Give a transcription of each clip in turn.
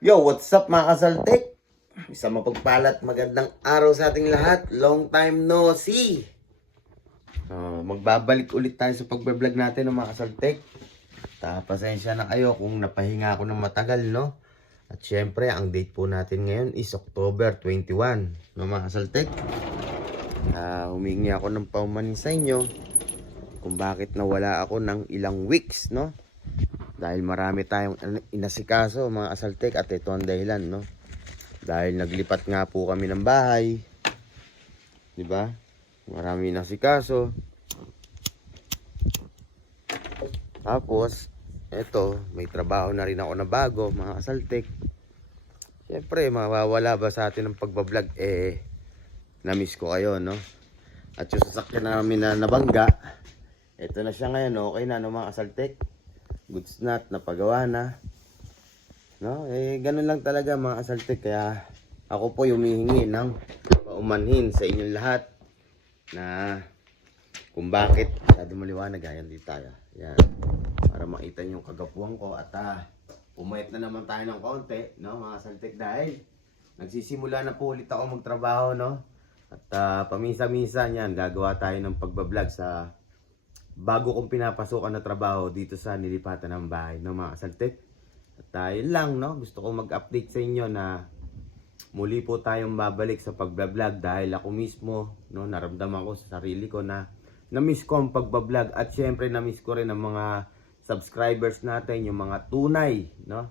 Yo, what's up mga kasaltek? Isa mapagpalat magandang araw sa ating lahat. Long time no see. Ah, magbabalik ulit tayo sa pagbablog natin ng mga kasaltek. Ta, pasensya na kayo kung napahinga ako ng matagal, no? At syempre, ang date po natin ngayon is October 21, no mga kasaltek? Ah, humingi ako ng paumanin sa inyo kung bakit nawala ako ng ilang weeks, no? Dahil marami tayong inasikaso mga asaltek at ito ang dahilan, no? Dahil naglipat nga po kami ng bahay. 'Di ba? Marami inasikaso. Tapos, eto, may trabaho na rin ako na bago, mga asaltek. Siyempre, mawawala ba sa atin ang pagbablog? Eh, na-miss ko kayo, no? At yung sasakyan namin na nabangga, eto na siya ngayon, okay na, no, mga asaltek? Goods na at napagawa na. No? Eh, ganun lang talaga mga asalte. Kaya ako po humihingi ng paumanhin sa inyong lahat na kung bakit masyado maliwanag. Ayan dito tayo. Yan. Para makita niyo yung kagapuhan ko at ah, pumayat na naman tayo ng konti, no, mga asaltek dahil nagsisimula na po ulit ako magtrabaho, no? At ah, pamisa-misa niyan, gagawa tayo ng pagbablog sa bago kong pinapasukan na trabaho dito sa nilipatan ng bahay no mga kasaltik. At tayo lang no, gusto ko mag-update sa inyo na muli po tayong babalik sa pagbablog dahil ako mismo no naramdaman ko sa sarili ko na na-miss ko ang pagbablog at syempre na-miss ko rin ang mga subscribers natin, yung mga tunay, no?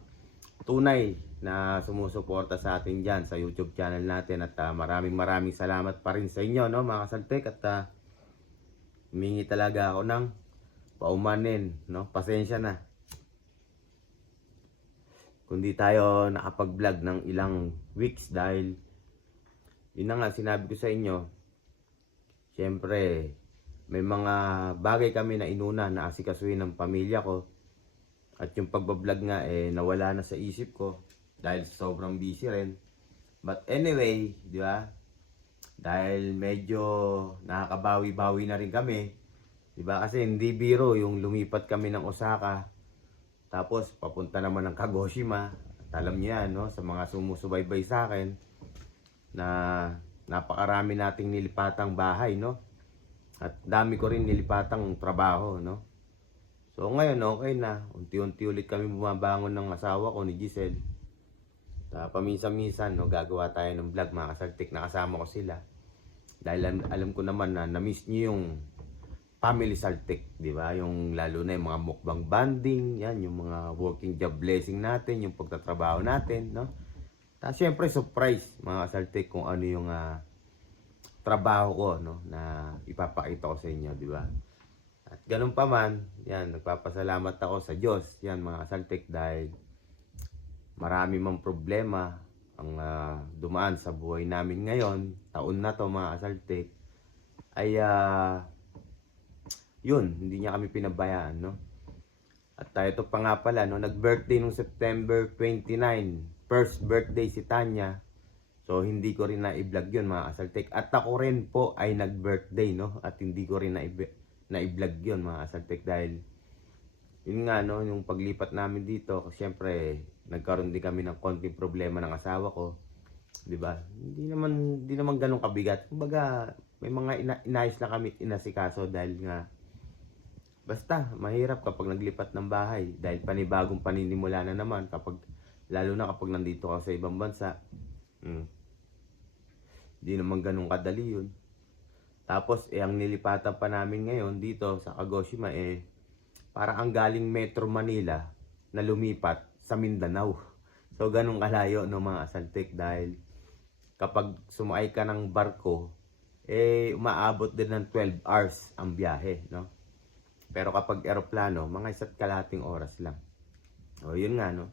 Tunay na sumusuporta sa atin diyan sa YouTube channel natin at ah, maraming maraming salamat pa rin sa inyo no mga kasaltik at ah, Humingi talaga ako ng paumanin, no? Pasensya na. Kundi tayo nakapag-vlog ng ilang weeks dahil yun na nga sinabi ko sa inyo. Siyempre, may mga bagay kami na inuna na asikasuhin ng pamilya ko. At yung pagbablog nga eh nawala na sa isip ko dahil sobrang busy rin. But anyway, di ba? Dahil medyo nakakabawi-bawi na rin kami. 'Di ba? Kasi hindi biro yung lumipat kami ng Osaka. Tapos papunta naman ng Kagoshima. At alam niyo yan, no? Sa mga sumusubaybay sa akin na napakarami nating nilipatang bahay, no? At dami ko rin nilipatang trabaho, no? So ngayon okay na. Unti-unti ulit kami bumabangon ng asawa ko ni Giselle. Ta paminsan-minsan no gagawa tayo ng vlog mga kasaltik na kasama ko sila. Dahil alam, ko naman na na-miss niyo yung family saltik, di ba? Yung lalo na yung mga mukbang banding, yan, yung mga working job blessing natin, yung pagtatrabaho natin, no? Tapos syempre surprise mga kasaltik kung ano yung ah, trabaho ko, no? Na ipapakita ko sa inyo, di ba? At ganun pa man, yan, nagpapasalamat ako sa Diyos, yan mga kasaltik dahil marami mang problema ang ah, dumaan sa buhay namin ngayon, taon na to mga kasaltik, ay ah, yun, hindi niya kami pinabayaan, no? At tayo to pa nga pala, no? Nag-birthday nung September 29, first birthday si Tanya. So, hindi ko rin na-vlog yun, mga kasaltik. At ako rin po ay nag-birthday, no? At hindi ko rin na-vlog yun, mga kasaltik. Dahil, yun nga, no? Yung paglipat namin dito, syempre, nagkaroon din kami ng konting problema ng asawa ko. 'di ba? Hindi naman hindi naman ganun kabigat. Kumbaga, may mga ina, inayos na kami inasikaso dahil nga basta mahirap kapag naglipat ng bahay dahil panibagong paninimula na naman kapag lalo na kapag nandito ka sa ibang bansa. Hmm. Hindi naman ganun kadali 'yun. Tapos eh ang nilipatan pa namin ngayon dito sa Kagoshima eh para ang galing Metro Manila na lumipat sa Mindanao. So, ganun kalayo no mga asaltik dahil kapag sumakay ka ng barko, eh, umaabot din ng 12 hours ang biyahe, no? Pero kapag eroplano, mga isa't kalating oras lang. O, yun nga, no?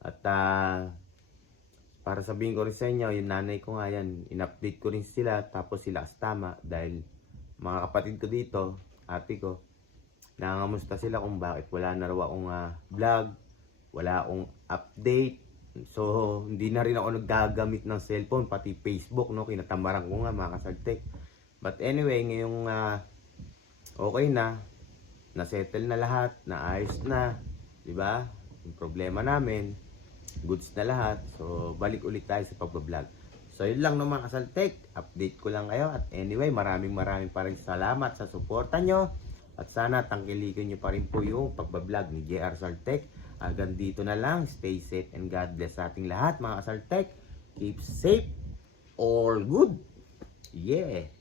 At, ah, para sabihin ko rin sa inyo, yung nanay ko nga yan, in-update ko rin sila, tapos sila tama dahil mga kapatid ko dito, ate ko, nangangamusta sila kung bakit wala na raw akong ah, vlog, wala akong update, So, hindi na rin ako naggagamit ng cellphone, pati Facebook, no? Kinatamaran ko nga mga kasagtek. But anyway, ngayong ah, okay na, na-settle na lahat, naayos na, di ba? Yung problema namin. goods na lahat. So, balik ulit tayo sa pagbablog. So, yun lang naman Kasaltek. Update ko lang kayo. At anyway, maraming maraming pa rin salamat sa suporta nyo. At sana tangkilikin nyo pa rin po yung pagbablog ni JR Saltek. Hanggang dito na lang. Stay safe and God bless sa ating lahat mga Kasaltek. Keep safe. All good. Yeah.